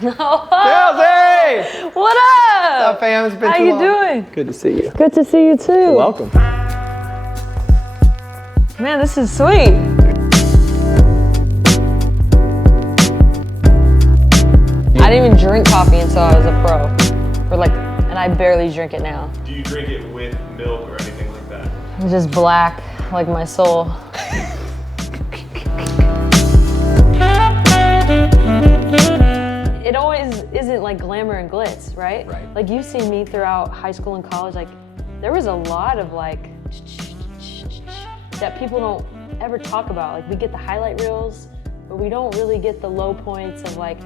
Kelsey! What up? What's up, fam? It's been How too you long. doing? Good to see you. Good to see you too. You're welcome. Man, this is sweet. I didn't even drink coffee until I was a pro. And I barely drink it now. Do you drink it with milk or anything like that? It's just black, like my soul. It always isn't like glamour and glitz, right? Right. Like you've seen me throughout high school and college, like there was a lot of like that people don't ever talk about. Like we get the highlight reels, but we don't really get the low points of like,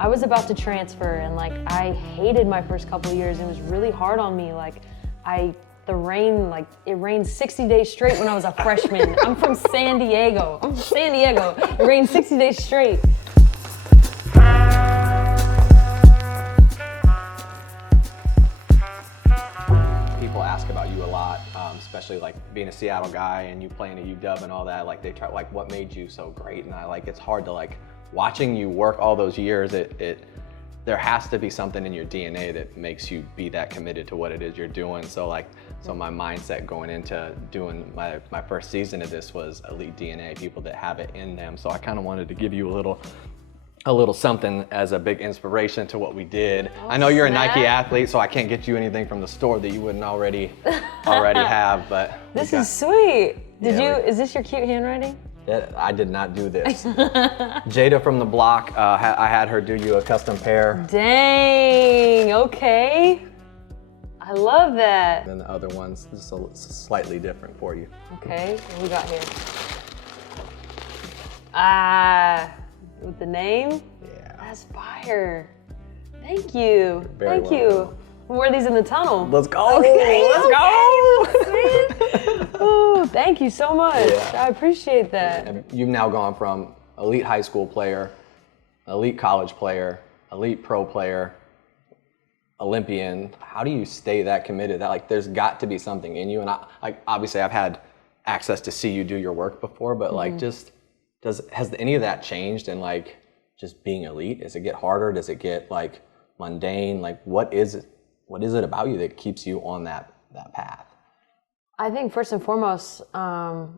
I was about to transfer and like I hated my first couple of years. It was really hard on me. Like it rained 60 days straight when I was a freshman. I'm from San Diego. It rained 60 days straight. People ask about you a lot, especially like being a Seattle guy and you playing at UW and all that. Like they try, like, what made you so great? And it's hard to like, watching you work all those years, there has to be something in your DNA that makes you be that committed to what it is you're doing. So my mindset going into doing my first season of this was elite DNA, people that have it in them. So I kind of wanted to give you a little something as a big inspiration to what we did. I know you're a Nike athlete, so I can't get you anything from the store that you wouldn't already have, but. This is sweet. Is this your cute handwriting? I did not do this. Jada from the block, I had her do you a custom pair. Dang, okay. I love that. And then the other one's just slightly different for you. Okay, what we got here? With the name? Yeah. That's fire. Thank you. Very Thank you. We'll wear these in the tunnel. Let's go. Okay, Let's go. Oh, thank you so much. Yeah. I appreciate that. And you've now gone from elite high school player, elite college player, elite pro player, Olympian. How do you stay that committed? That there's got to be something in you. And obviously I've had access to see you do your work before, but has any of that changed in just being elite? Does it get harder? Does it get mundane? What is it about you that keeps you on that path? I think first and foremost, for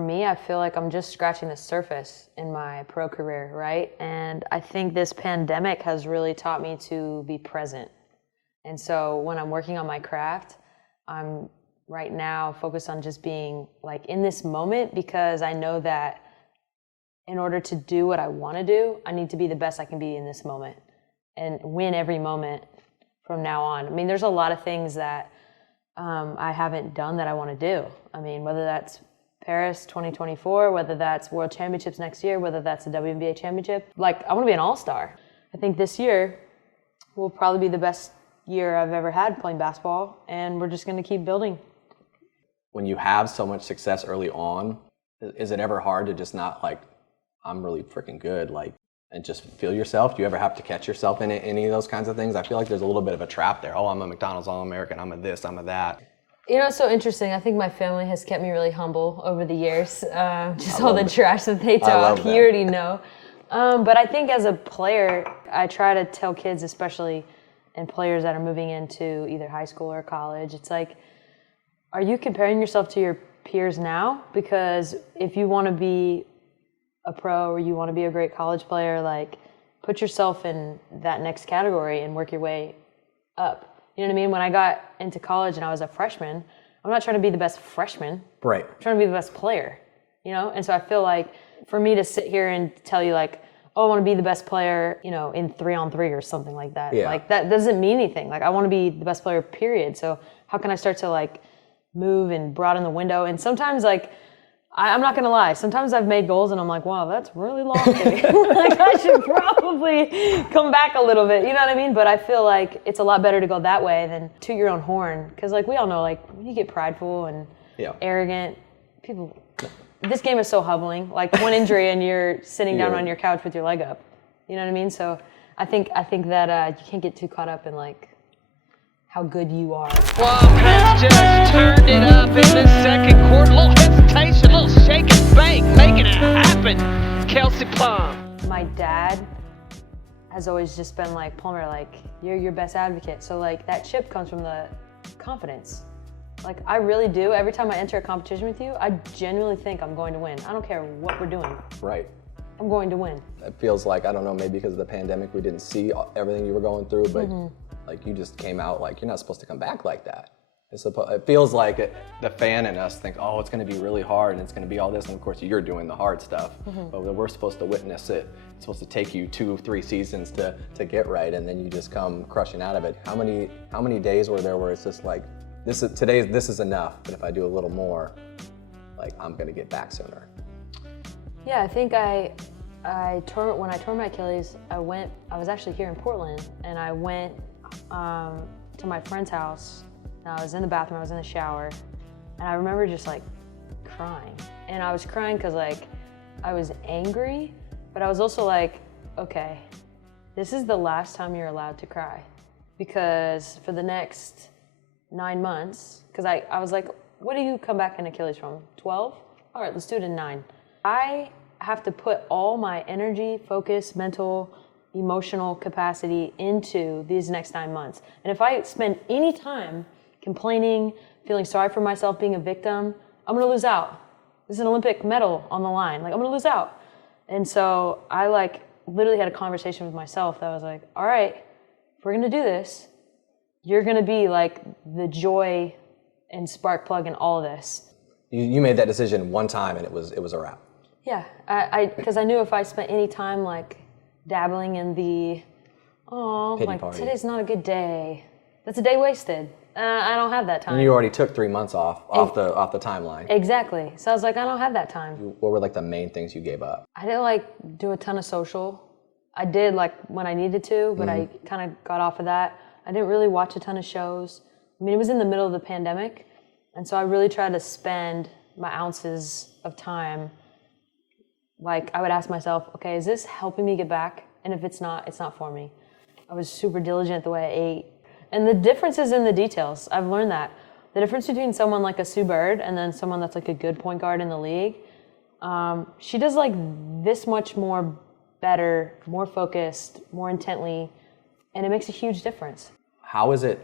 me, I feel like I'm just scratching the surface in my pro career, right? And I think this pandemic has really taught me to be present. And so when I'm working on my craft, I'm right now focused on just being in this moment, because I know that in order to do what I want to do, I need to be the best I can be in this moment and win every moment from now on. I mean, there's a lot of things that I haven't done that I want to do. I mean, whether that's Paris 2024, whether that's World Championships next year, whether that's the WNBA Championship. I want to be an all-star. I think this year will probably be the best year I've ever had playing basketball, and we're just going to keep building. When you have so much success early on, is it ever hard to just not I'm really freaking good, and just feel yourself? Do you ever have to catch yourself in any of those kinds of things? I feel like there's a little bit of a trap there. Oh, I'm a McDonald's All-American, I'm a this, I'm a that. It's so interesting. I think my family has kept me really humble over the years. Just all the trash that they talk, you already know. But I think as a player, I try to tell kids, especially and players that are moving into either high school or college, it's are you comparing yourself to your peers now? Because if you want to be a pro or you want to be a great college player, put yourself in that next category and work your way up. You know what I mean? When I got into college and I was a freshman, I'm not trying to be the best freshman. Right. I'm trying to be the best player, And so I feel for me to sit here and tell you I want to be the best player, in 3-on-3 or something like that. Yeah. That doesn't mean anything. I want to be the best player, period. So how can I start to move and broaden the window? And sometimes I'm not gonna lie, sometimes I've made goals and I'm wow, that's really lofty. I should probably come back a little bit, you know what I mean? But I feel it's a lot better to go that way than toot your own horn. Because we all know, when you get prideful and arrogant, this game is so humbling. One injury and you're sitting down on your couch with your leg up. You know what I mean? So I think that you can't get too caught up in how good you are. Plum has just turned it up in the second quarter. A little hesitation, a little shake and bake, making it happen. KELSEY Plum. My dad, has always just been like, Plummer, like, you're your best advocate. So like that chip comes from the confidence. Like I really do. Every time I enter a competition with you, I genuinely think I'm going to win. I don't care what we're doing. Right. I'm going to win. It feels like, I don't know, maybe because of the pandemic, we didn't see everything you were going through, but like you just came out like you're not supposed to come back like that. It feels like the fan in us think, oh, it's going to be really hard and it's going to be all this, and of course you're doing the hard stuff, but we're supposed to witness it. It's supposed to take you 2-3 seasons to get right, and then you just come crushing out of it. How many days were there where it's just like, this is enough, but if I do a little more, like I'm going to get back sooner? Yeah, I think when I tore my Achilles, I was actually here in Portland, and I went to my friend's house. And I was in the bathroom, I was in the shower, and I remember just like crying. And I was crying because like I was angry, but I was also like, okay, this is the last time you're allowed to cry. Because for the next 9 months, because I was like, what do you come back in Achilles from? 12? All right, let's do it in 9. I have to put all my energy, focus, mental, emotional capacity into these next 9 months. And if I spend any time complaining, feeling sorry for myself, being a victim, I'm gonna lose out. There's an Olympic medal on the line. Like, I'm gonna lose out. And so I like literally had a conversation with myself that was like, all right, if we're gonna do this, you're gonna be like the joy and spark plug in all of this. You made that decision one time and it was a wrap. Yeah, because I knew if I spent any time like dabbling in the, Pity like party. Today's not a good day, that's a day wasted. I don't have that time. And you already took 3 months off the timeline. Exactly. So I was like, I don't have that time. What were like the main things you gave up? I didn't like do a ton of social. I did like when I needed to, but I kind of got off of that. I didn't really watch a ton of shows. I mean, it was in the middle of the pandemic, and so I really tried to spend my ounces of time. Like I would ask myself, okay, is this helping me get back? And if it's not for me. I was super diligent the way I ate. And the difference is in the details. I've learned that. The difference between someone like a Sue Bird and then someone that's like a good point guard in the league, she does like this much more better, more focused, more intently, and it makes a huge difference. How is it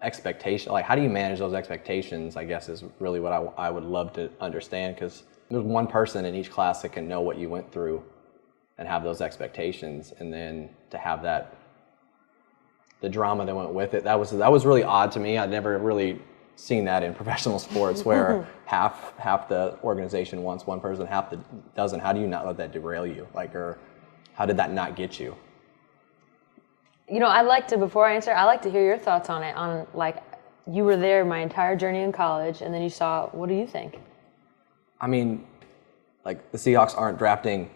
expectation? Like, how do you manage those expectations, I guess, is really what I would love to understand, because there's one person in each class that can know what you went through and have those expectations, and then to have the drama that went with it, that was really odd to me. I'd never really seen that in professional sports where half the organization wants one person, half doesn't. How do you not let that derail you? Like, or how did that not get you? You know, before I answer, I like to hear your thoughts on it, on like, you were there my entire journey in college, and then you saw, what do you think? I mean, like, the Seahawks aren't drafting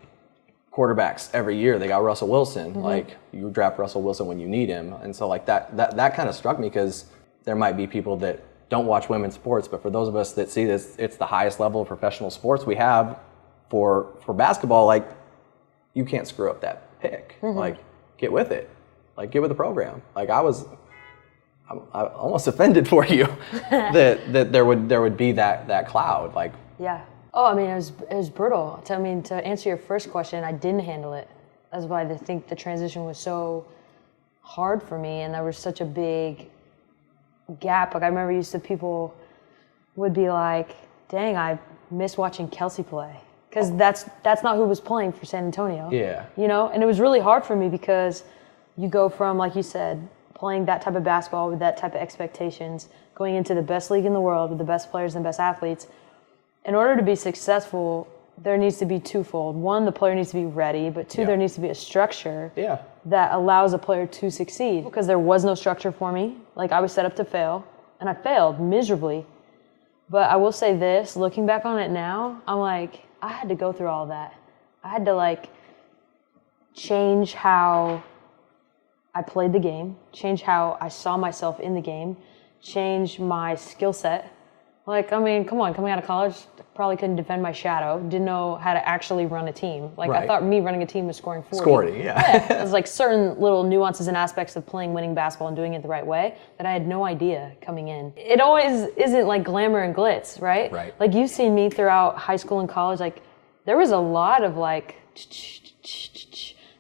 quarterbacks every year. They got Russell Wilson. Like, you draft Russell Wilson when you need him. And so like that kind of struck me, because there might be people that don't watch women's sports, but for those of us that see this, it's the highest level of professional sports we have for basketball. Like, you can't screw up that pick. Like, get with it. Like, get with the program. Like, I'm almost offended for you that there would be that cloud. Like, yeah. Oh, I mean, it was brutal. I mean, to answer your first question, I didn't handle it. That's why I think the transition was so hard for me, and there was such a big gap. Like, I remember people would be like, dang, I miss watching Kelsey play. Because that's not who was playing for San Antonio. Yeah. You know, and it was really hard for me because you go from, like you said, playing that type of basketball with that type of expectations, going into the best league in the world with the best players and best athletes. In order to be successful, there needs to be twofold. One, the player needs to be ready, but two, there needs to be a structure that allows a player to succeed. Because there was no structure for me. Like, I was set up to fail, and I failed miserably. But I will say this, looking back on it now, I'm like, I had to go through all that. I had to like change how I played the game, change how I saw myself in the game, change my skill set. Like, I mean, come on, coming out of college, probably couldn't defend my shadow, didn't know how to actually run a team. Like, I thought me running a team was scoring 40. Scoring, yeah. There's like certain little nuances and aspects of playing winning basketball and doing it the right way that I had no idea coming in. It always isn't like glamour and glitz, right? Right. Like, you've seen me throughout high school and college, like, there was a lot of like,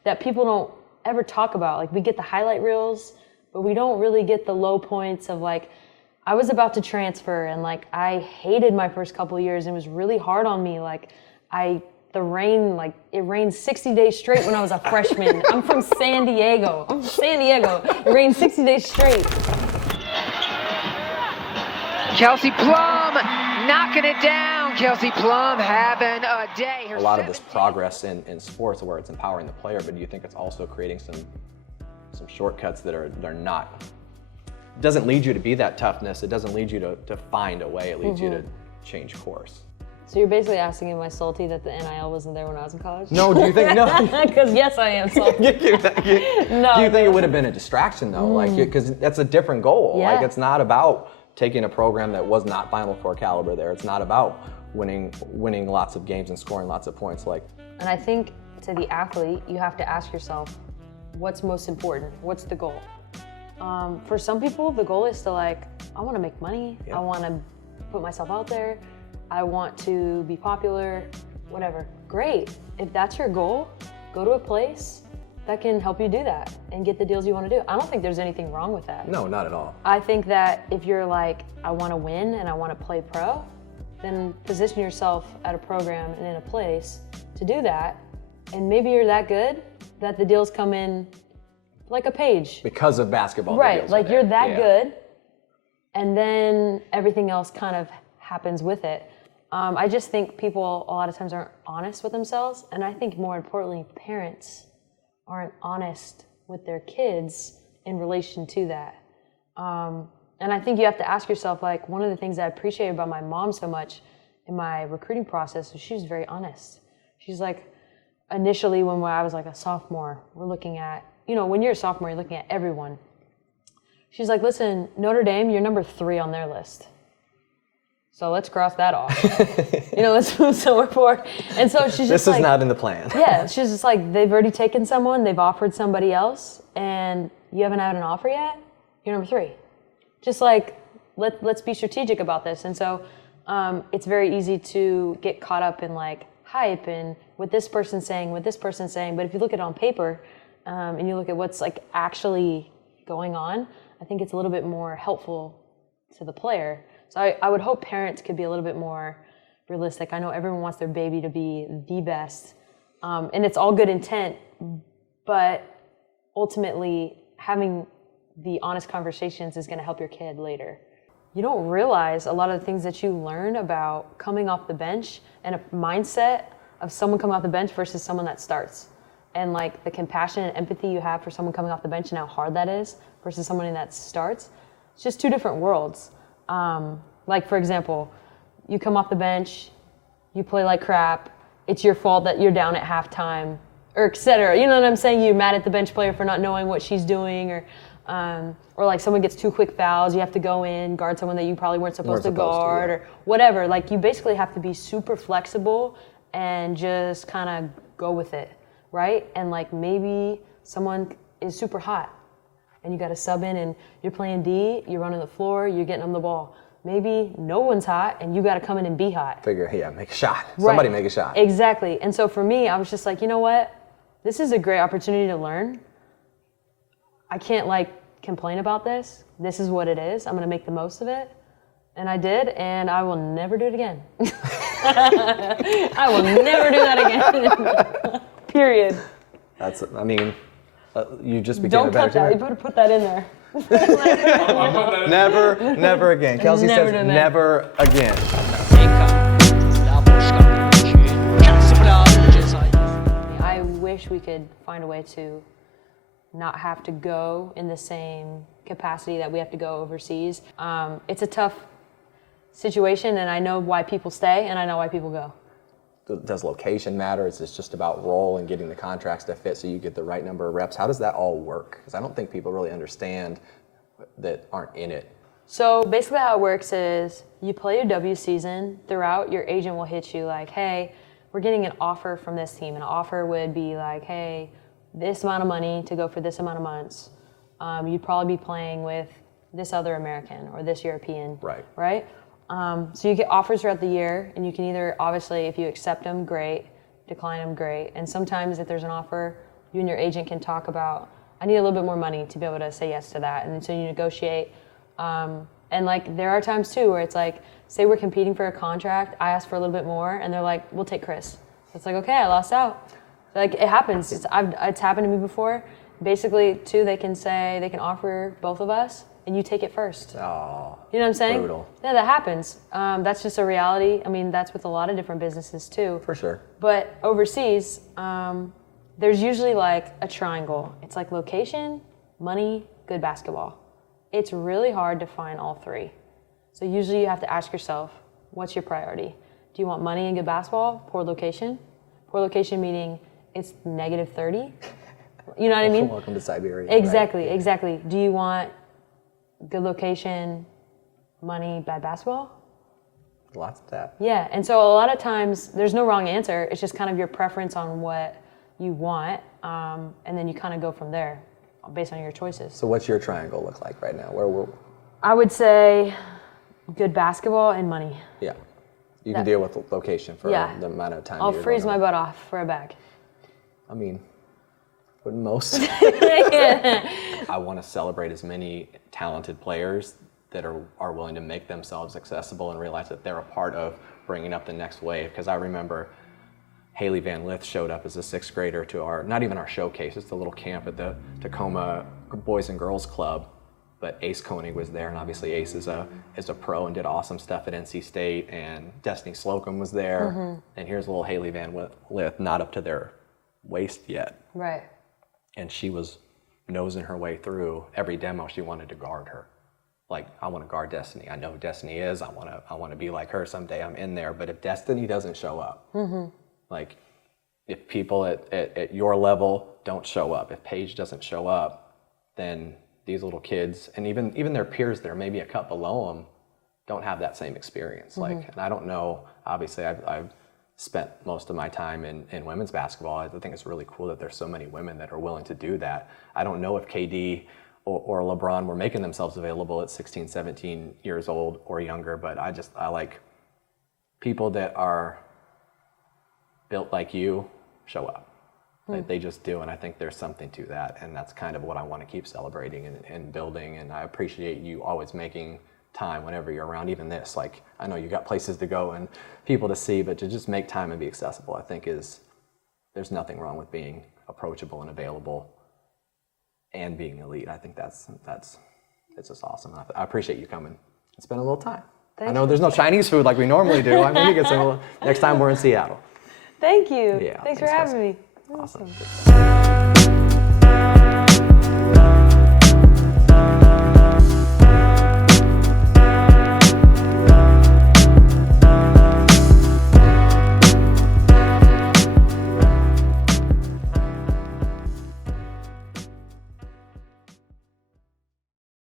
that people don't ever talk about. Like, we get the highlight reels, but we don't really get the low points of, like, I was about to transfer, and, like, I hated my first couple of years, and it was really hard on me. Like, the rain, like, it rained 60 days straight when I was a freshman. I'm from San Diego. It rained 60 days straight. Kelsey Plum knocking it down. Kelsey Plum having a day. A lot of this progress in sports where it's empowering the player, but do you think it's also creating some shortcuts that are not, it doesn't lead you to be that toughness, it doesn't lead you to find a way, it leads you to change course? So you're basically asking, am I salty that the NIL wasn't there when I was in college? No, do you think, no? Because yes, I am salty. Do you think it would have been a distraction though? Like, because that's a different goal. Yeah. Like, it's not about taking a program that was not Final Four caliber there. It's not about winning lots of games and scoring lots of points. Like, and I think to the athlete, you have to ask yourself, what's most important? What's the goal? For some people, the goal is to, like, I want to make money. Yeah. I want to put myself out there. I want to be popular, whatever. Great. If that's your goal, go to a place that can help you do that and get the deals you want to do. I don't think there's anything wrong with that. no, not at all. I think that if you're like, I want to win and I want to play pro, then position yourself at a program and in a place to do that. And maybe you're that good that the deals come in like a page. Because of basketball. the Right, deals like are you're there. that Yeah. good, and then everything else kind of happens with it. I just think people a lot of times aren't honest with themselves, and I think more importantly, parents aren't honest with their kids in relation to that. And I think you have to ask yourself, like, one of the things I appreciated about my mom so much in my recruiting process was she was very honest. She's like, initially when I was like a sophomore, we're looking at, when you're a sophomore, you're looking at everyone. She's like, listen, Notre Dame, you're number 3 on their list. So let's cross that off. Let's move somewhere forward. And so she's just This is not in the plan. yeah, she's just like, they've already taken someone, they've offered somebody else, and you haven't had an offer yet? You're number 3. Just like, let's be strategic about this. And so it's very easy to get caught up in, like, hype and what this person's saying, but if you look at it on paper and you look at what's, like, actually going on, I think it's a little bit more helpful to the player. So I would hope parents could be a little bit more realistic. I know everyone wants their baby to be the best, and it's all good intent, but ultimately having the honest conversations is going to help your kid later. You don't realize a lot of the things that you learn about coming off the bench and a mindset of someone coming off the bench versus someone that starts. And, like, the compassion and empathy you have for someone coming off the bench and how hard that is versus someone that starts. It's just 2 different worlds. Like, for example, you come off the bench, you play like crap, it's your fault that you're down at halftime, or et cetera. You know what I'm saying? You're mad at the bench player for not knowing what she's doing, or like someone gets 2 quick fouls, you have to go in, guard someone that you probably weren't supposed to guard, or whatever. Like, you basically have to be super flexible and just kind of go with it, right? And, like, maybe someone is super hot and you got to sub in and you're playing D, you're running the floor, you're getting them the ball. Maybe no one's hot and you got to come in and be hot. Make a shot. Right. Somebody make a shot. Exactly. And so for me, I was just like, you know what? This is a great opportunity to learn. I can't, like, complain about this. This is what it is. I'm going to make the most of it. And I did, and I will never do it again. I will never do that again. Period. You just became Don't a better cut that. teammate. You better put that in there. Never again. Kelsey Never says do that. never again. I wish we could find a way to not have to go in the same capacity that we have to go overseas. It's a tough situation, and I know why people stay, and I know why people go. Does location matter? Is this just about role and getting the contracts to fit so you get the right number of reps? How does that all work? Because I don't think people really understand that aren't in it. So basically how it works is you play your W season. Throughout, your agent will hit you like, hey, we're getting an offer from this team. An offer would be like, hey, this amount of money to go for this amount of months. You'd probably be playing with this other American or this European. Right? So you get offers throughout the year, and you can either, obviously, if you accept them, great. Decline them, great. And sometimes if there's an offer you and your agent can talk about, I need a little bit more money to be able to say yes to that. And then so you negotiate. And like there are times too where it's like, say we're competing for a contract, I ask for a little bit more and they're like, we'll take Chris. It's like, okay, I lost out. Like it happens. It's happened to me before. Basically too, they can offer both of us and you take it first. Oh, you know what I'm saying? brutal. Yeah, that happens. That's just a reality. I mean, that's with a lot of different businesses too. For sure. But overseas, there's usually like a triangle. It's like location, money, good basketball. It's really hard to find all three. So usually you have to ask yourself, what's your priority? Do you want money and good basketball? Poor location? Poor location meaning it's -30. You know what I mean? Welcome to Siberia. Exactly, right? exactly. Do you want good location, money, bad basketball? Lots of that. Yeah, and so a lot of times there's no wrong answer. It's just kind of your preference on what you want, and then you kind of go from there based on your choices. So what's your triangle look like right now? I would say good basketball and money. Yeah. You can deal with location for the amount of time. I'll freeze my butt off for a bag. I mean, wouldn't most? I want to celebrate as many talented players that are willing to make themselves accessible and realize that they're a part of bringing up the next wave. Because I remember Haley Van Lith showed up as a 6th grader to not even our showcase, it's the little camp at the Tacoma Boys and Girls Club. But Ace Koenig was there, and obviously Ace is a pro and did awesome stuff at NC State, and Destiny Slocum was there, and here's little Haley Van Lith, not up to their waist yet. Right. And she was nosing her way through every demo. She wanted to guard her. Like, I want to guard Destiny. I know who Destiny is. I want to be like her someday. I'm in there. But if Destiny doesn't show up, like if people at your level don't show up, if Paige doesn't show up, then these little kids and even their peers there, maybe a cut below them, don't have that same experience. Like, and I don't know. Obviously, I've spent most of my time in women's basketball. I think it's really cool that there's so many women that are willing to do that. I don't know if KD or LeBron were making themselves available at 16, 17 years old or younger, but I like people that are built like you show up. They just do, and I think there's something to that, and that's kind of what I want to keep celebrating and building, and I appreciate you always making time whenever you're around. Even this, like, I know you got places to go and people to see, but to just make time and be accessible, I think there's nothing wrong with being approachable and available and being elite. I think it's just awesome. I appreciate you coming and spending a little time. Thanks. I know there's no Chinese food like we normally do. I mean, you get some next time we're in Seattle. Thank you. Yeah. Thanks for having me. Awesome.